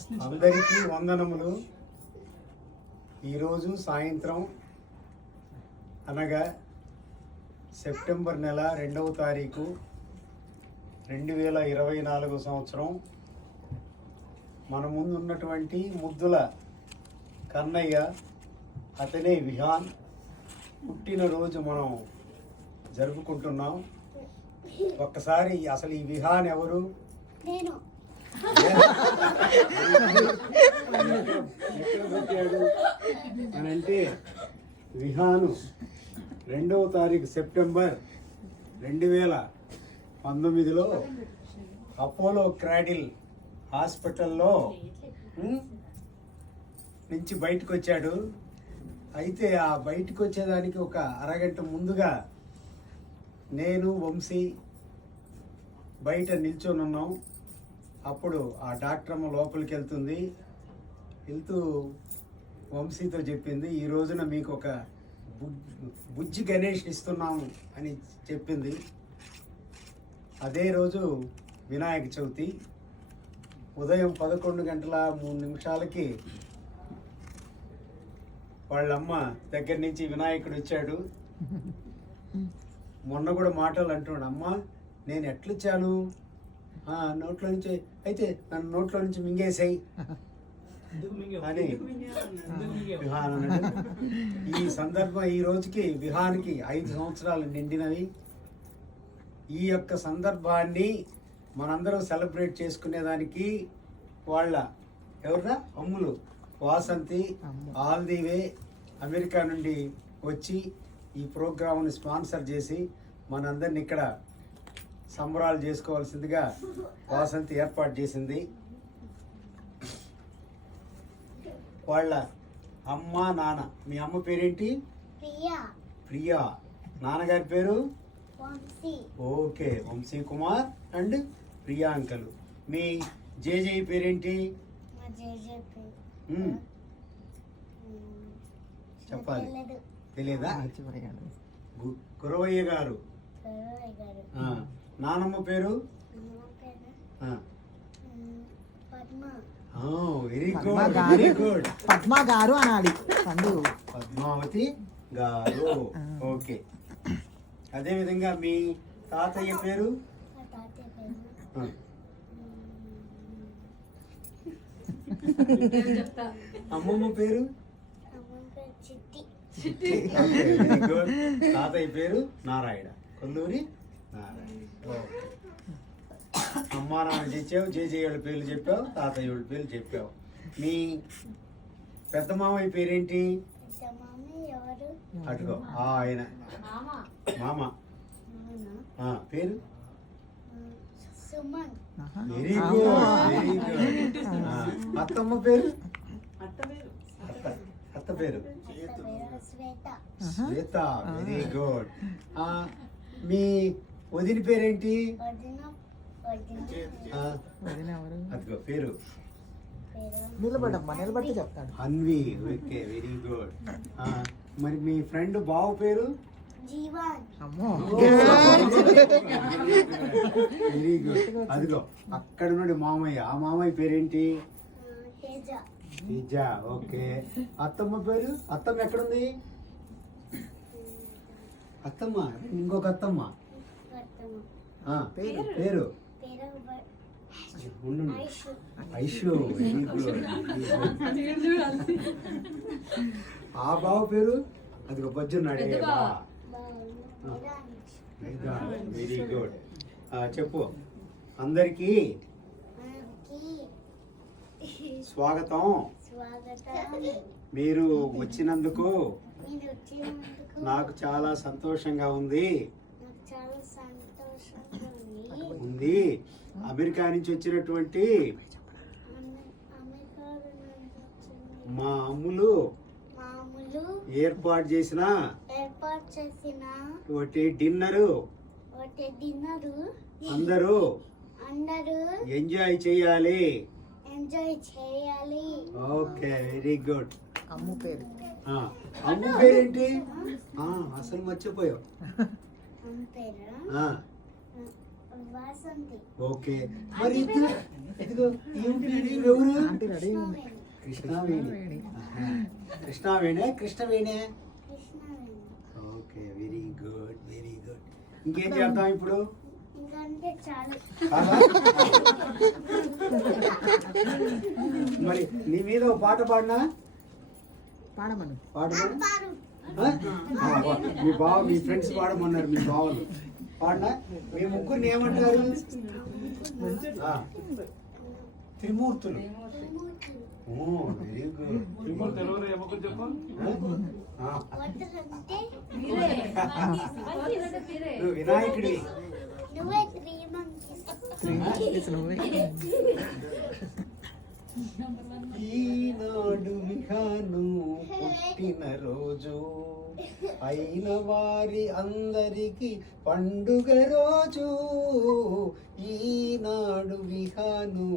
అందరికీ వందనములు. ఈరోజు సాయంత్రం అనగా సెప్టెంబర్ నెల 2వ తారీఖు 2024 సంవత్సరం మన ముందు ఉన్నటువంటి ముద్దుల కన్నయ్య, అతనే విహాన్ పుట్టినరోజు మనం జరుపుకుంటున్నాం. ఒక్కసారి అసలు ఈ విహాన్ ఎవరు? నేను. ఎక్కడ పుట్టాడు అని అంటే, విహాను 2వ తారీఖు సెప్టెంబర్ 2019లో అపోలో క్రాడిల్ హాస్పిటల్లో నుంచి బయటకు వచ్చాడు. అయితే ఆ బయటకు వచ్చేదానికి ఒక అరగంట ముందుగా నేను వంశీ బయట నిల్చొని ఉన్నాం. అప్పుడు ఆ డాక్టర్ అమ్మ లోపలికి వెళ్తూ వంశీతో చెప్పింది, ఈ రోజున మీకు ఒక బుజ్జి గణేష్ ఇస్తున్నాము అని చెప్పింది. అదే రోజు వినాయక చవితి. ఉదయం 11:03 వాళ్ళమ్మ దగ్గర నుంచి వినాయకుడు వచ్చాడు. మొన్న కూడా మాటలు అంటున్నాడు, అమ్మ నేను ఎట్లొచ్చాను, నోట్లో నుంచి అయితే నన్ను నోట్లో నుంచి మింగేసాయి అని విహాన్ అన్నాడు. ఈ సందర్భం ఈ రోజుకి విహాన్కి 5 సంవత్సరాలు నిండినవి. ఈ యొక్క సందర్భాన్ని మనందరం సెలబ్రేట్ చేసుకునేదానికి వాళ్ళ ఎవరా Ammulu Vasanthi all the way America నుండి వచ్చి ఈ ప్రోగ్రామ్ని స్పాన్సర్ చేసి మనందరిని ఇక్కడ సంబరాలు చేసుకోవాల్సిందిగా వాసంతి ఏర్పాటు చేసింది. వాళ్ళ అమ్మ నాన్న, మీ అమ్మ పేరేంటి? ప్రియా. నాన్నగారి పేరు? Okay, Vamshi Kumar and Priya uncle. మీ జేజే పేరేంటి? చెప్పాలి, తెలియదా? గురవయ్య గారు. నానమ్మ పేరు? Very good, very good. Padma garu అనాలి. పద్మావతి గారు. ఓకే. అదే విధంగా మీ తాతయ్య పేరు? అమ్మమ్మ పేరు? Very good. తాతయ్య పేరు నారాయణ, కొల్లూరి నారాయణ. అమ్మా నాన్న చెప్పావు, జేజే వాళ్ళ పేర్లు చెప్పావు, తాతయ్య వాళ్ళ పేర్లు చెప్పావు. మీ పెద్ద మామయ్య పేరేంటి? అటుకో ఆయన మామ పేరు? Very good, very good. అత్తమ్మ పేరు? అత్త పేరు శ్వేత. Very good. మీ వదిన పేరేంటి? అదిగో పేరు నిలబడి చెప్తాడు, అన్వి. Okay, very good. మరి మీ ఫ్రెండ్ బావ పేరు? Very good. అదిగో అక్కడ నుండి మామయ్య, ఆ మామయ్య పేరేంటి? తేజ. ఓకే. అత్తమ్మ పేరు? అత్తమ్మ ఎక్కడుంది? అత్తమ్మ, ఇంకొక అత్తమ్మ పేరు? ఐషు. Very good. ఆ బావ పేరు? అది ఒక బొజ్జున్నాడే. Very good. చెప్పు. అందరికీ స్వాగతం. మీరు వచ్చినందుకు నాకు చాలా సంతోషంగా ఉంది. అమెరికా నుంచి వచ్చినటువంటి మా అమ్ములు ఏర్పాటు చేసిన ఒకటి డిన్నరు అందరూ ఎంజాయ్ చేయాలి. Okay, very good. అమ్ము పేరు? అమ్ము పేరేంటి? అసలు మర్చిపోయావు. వాసంతి ఓకే మరి ఇదిగో ఎవరు ఆంటీ రెడీ కృష్ణవేణి కృష్ణవేణే కృష్ణవేణే Krishnaveni okay very good very good ఇంకేం చేద్దాం ఇప్పుడు ఇంకంటే చాలు కాదా? మరి నీ మీద ఒక పాట పాడినా పాడమను పాడమని పారు మీ బావ మీ ఫ్రెండ్స్ పాడమన్నారు మీ బావలు పాడినా మీ ముగ్గురిని ఏమంటారు ఆ, త్రిమూర్తులు ఓ వెరీ గుడ్ వడ్డలంటే నువ్వు వినాయకుడివి నువ్వే శ్రీమంతి నువ్వే ఈనాడు విహాను పుట్టిన రోజు అయిన వారి అందరికి పండుగ రోజు ఈనాడు విహాను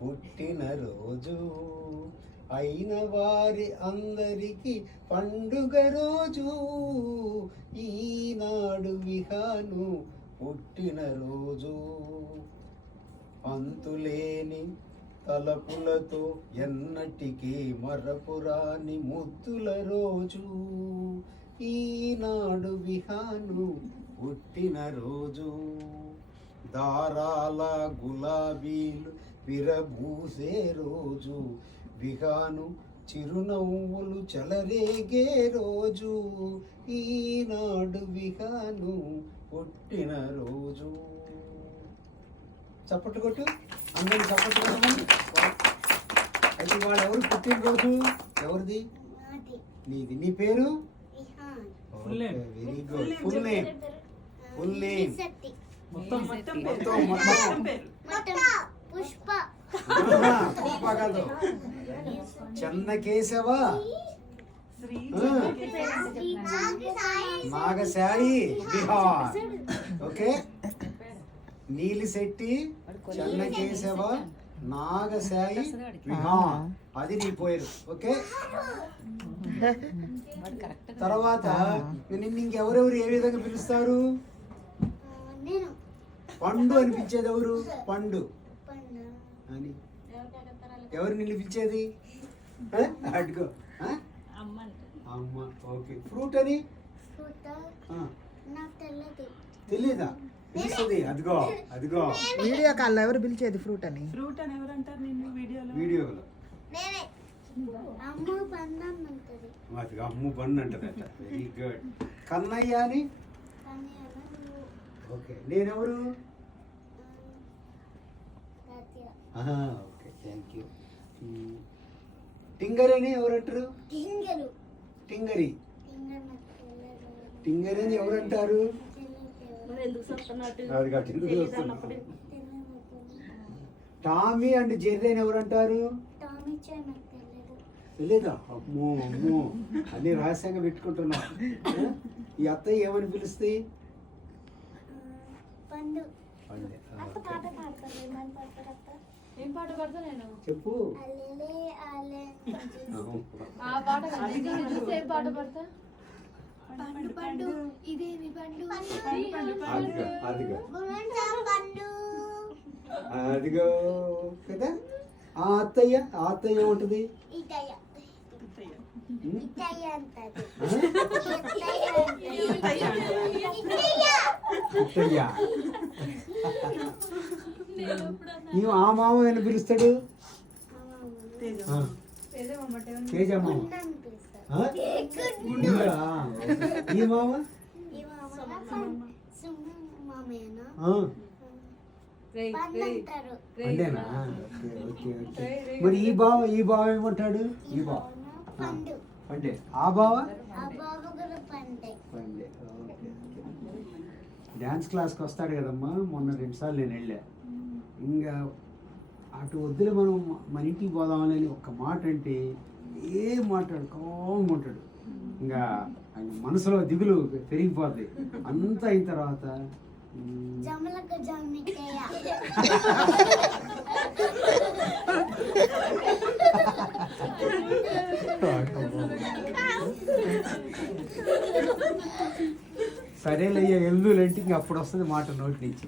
పుట్టిన రోజు అయిన వారి అందరికి పండుగ రోజు ఈనాడు విహాను పుట్టిన రోజు అంతులేని తలపులతో ఎన్నటికీ మరపురాని ముద్దుల రోజు ఈనాడు విహాను పుట్టిన రోజు దారాల గులాబీలు విరబూసే రోజు విహాను చిరునవ్వులు చెలరేగే రోజు ఈనాడు విహాను పుట్టిన రోజు చప్పట్లు కొట్టు అందరూ చప్పట్లు కొట్టమని అయితే వాళ్ళు ఎవరు పుట్టినరోజు ఎవరిది నాది నీది నీ పేరు Vihaan very good full name full name Shakti మొత్తం మొత్తం పుష్ప పుష్ప కాదు చెన్నకేశవ నాగశాయి బిహార్ ఓకే నీలిశెట్టి చెన్నకేశవ నాగశాయి విహాన్ అది నీ పేరు ఓకే తర్వాత నిన్ను ఇంకెవరెవరు ఏ విధంగా పిలుస్తారు నేను పండు అనిపించేది ఎవరు పండు పండు అని ఎవరు నిన్ను పిలిచేది అడుగో అమ్మ ఓకే ఫ్రూట్ అని ఫ్రూట్ ఆ, నాకు తెల్లది తెలీదా పిలుస్తుంది అదిగో అదిగో వీడియో కాల్లో ఎవరు పిలిచేది ఫ్రూట్ అని ఫ్రూట్ అని ఎవరంటారు నిన్ను వీడియోలో వీడియోలో నేనే అమ్మ పందం అంటది అదిగో అమ్ము బండి అంటదట వెరీ గుడ్ కన్నయ్య అని కానీ అలా నువ్వు ఓకే నేనెవరు రాత్య ఓకే థ్యాంక్ యూ టింగర్ అని ఎవరంటారు టింగలు టింగరి టింగర్ నాకు తెల్లదు టింగర్ అని ఎవరంటారు అది కాదు, ఎందుకు వస్తుంది? టామీ అండ్ జెర్రీ అని ఎవరంటారు టామీ చాయ్ నాకు తెల్లదు తెలీదా అమ్మో అమ్మో అన్ని రహస్యంగా పెట్టుకుంటున్నా ఈ అత్తయ్య ఏమని పిలుస్తాయి పండు పండే. అత్త పాట పాడతాను ఏమని పాడతారు అత్త ఏం పాట పాడతా నేను చెప్పు అల్లెలే అల్లె ఆ పాట కాదు. నేను చూస్తే ఏం పాట పాడతా పండు పండు ఇదేమి పండు అదిగో అదిగో పండు అదిగో కదా ఆ అత్తయ్య ఏముంటది ఇటయ్య ఉమ్? ఇటయ్య అంటది ఆ? ఇటయ్య అత్తయ్య నీవు ఆ మామ అని పిలుస్తాడు ఆ, తేజ మామ ఆ? ఉండురా. ఈ మామ మామయ్యనా ఆ, పండు అంటారు అంతేనా ఓకే ఓకే ఓకే మరి ఈ బావ ఏమంటాడు ఈ బావ పండు అంటే ఆ బావ ఆ బాబు కూడా పండే పండే ఓకే ఓకే డ్యాన్స్ క్లాస్కి వస్తాడు కదమ్మా మొన్న 2 సార్లు నేను వెళ్ళా ఇంకా అటు వద్దులే మనం మన ఇంటికి పోదామని అని ఒక్క మాట అంటే ఏం మాట్లాడు కామ్గా ఉంటాడు ఇంకా ఆయన మనసులో దిగులు పెరిగిపోద్ది అంతా అయిన తర్వాత జమలక జమిటయ్య సరేలయ్యా ఎల్లులంటే ఇంక అప్పుడు వస్తుంది మాట నోటి నుంచి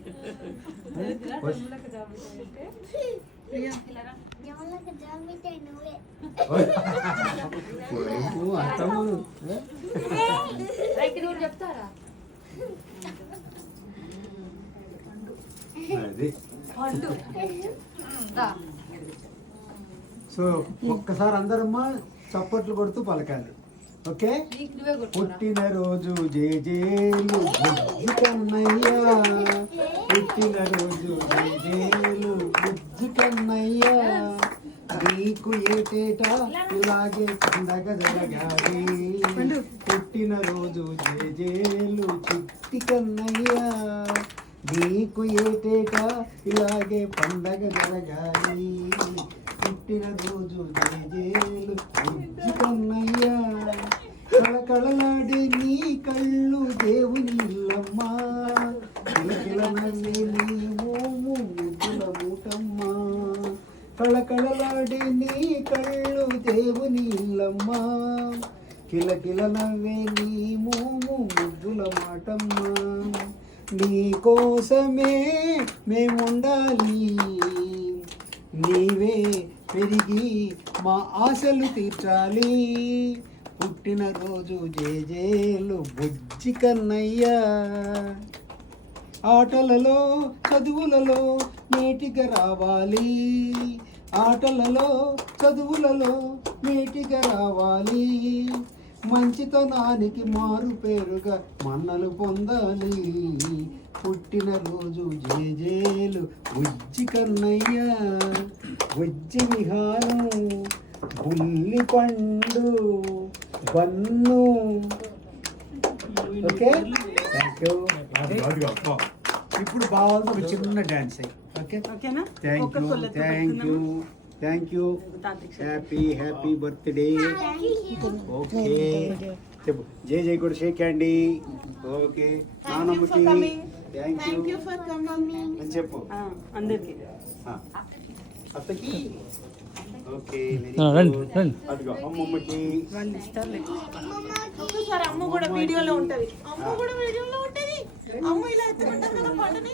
జమలక జామితే నువ్వే. నువ్వు చెప్తారా అది పండు దా. సో ఒక్కసారి అందరమ్మా చప్పట్లు కొడుతూ పలకాలి. ఓకే. నీకు నువ్వే కొట్టుకోరా. పుట్టినరోజు జేజేలు బుజ్జి కన్నయ్యా, పుట్టినరోజు జేజేలు బుజ్జి కన్నయ్యా, నీకు ఏటేటా ఇలాగే పండగ జరగాలి. పుట్టినరోజు జేజేలు చిట్టి కన్నయ్యా, నీకు ఏటేటా ఇలాగే పండగ జరగాలి. పుట్టినరోజు జేజేలు బుజ్జి కన్నయ్యా, కళకళలాడే నీ కళ్ళు దేవుని ఇల్లమ్మా, కిలకిల నవ్వే నీ మోము ముద్దుల మూటమ్మా, కళకళలాడే నీ కళ్ళు దేవుని ఇల్లమ్మా, కిలకిల నవ్వే నీ మోము ముద్దుల మాటమ్మా, నీ కోసమే మేముండాలి, నీవే పెరిగి మా ఆశలు తీర్చాలి. పుట్టినరోజు జేజేలు బుజ్జి కన్నయ్యా, ఆటలలో చదువులలో మేటిగా రావాలి, ఆటలలో చదువులలో మేటిగా రావాలి, మంచితనానికి మారు పేరుగా మన్నలు పొందాలి. పుట్టినరోజు జేజేలు బుజ్జి కన్నయ్యా, బుజ్జి విహారం బుల్లి పండు బన్ను. Okay, thank you. ఇప్పుడు బాగా ఒక చిన్న డాన్స్ అయ్యి. ఓకే, ఓకేనా? థ్యాంక్ ఒక్క యూ, కొల్లతో థ్యాంక్ యూ, థ్యాంక్ యూ. తాతకి హ్యాపీ హ్యాపీ బర్త్డే. ఓకే, చెప్పు జై జై కూడా షేక్ అండి. ఓకే, నానమ్మకి థ్యాంక్ యూ ఫర్ కమింగ్. అని చెప్పు. అందరికి అత్తకి ఓకే, వెరీ గుడ్. అదిగో అమ్మమ్మకి. వాళ్ళు ఇస్తారు. ఒకసారి అమ్మ కూడా వీడియోలో ఉంటది. అమ్మ కూడా వీడియోలో ఉంటది. అమ్మ ఇలా ఎత్తుకుంటారు కదా పండుని.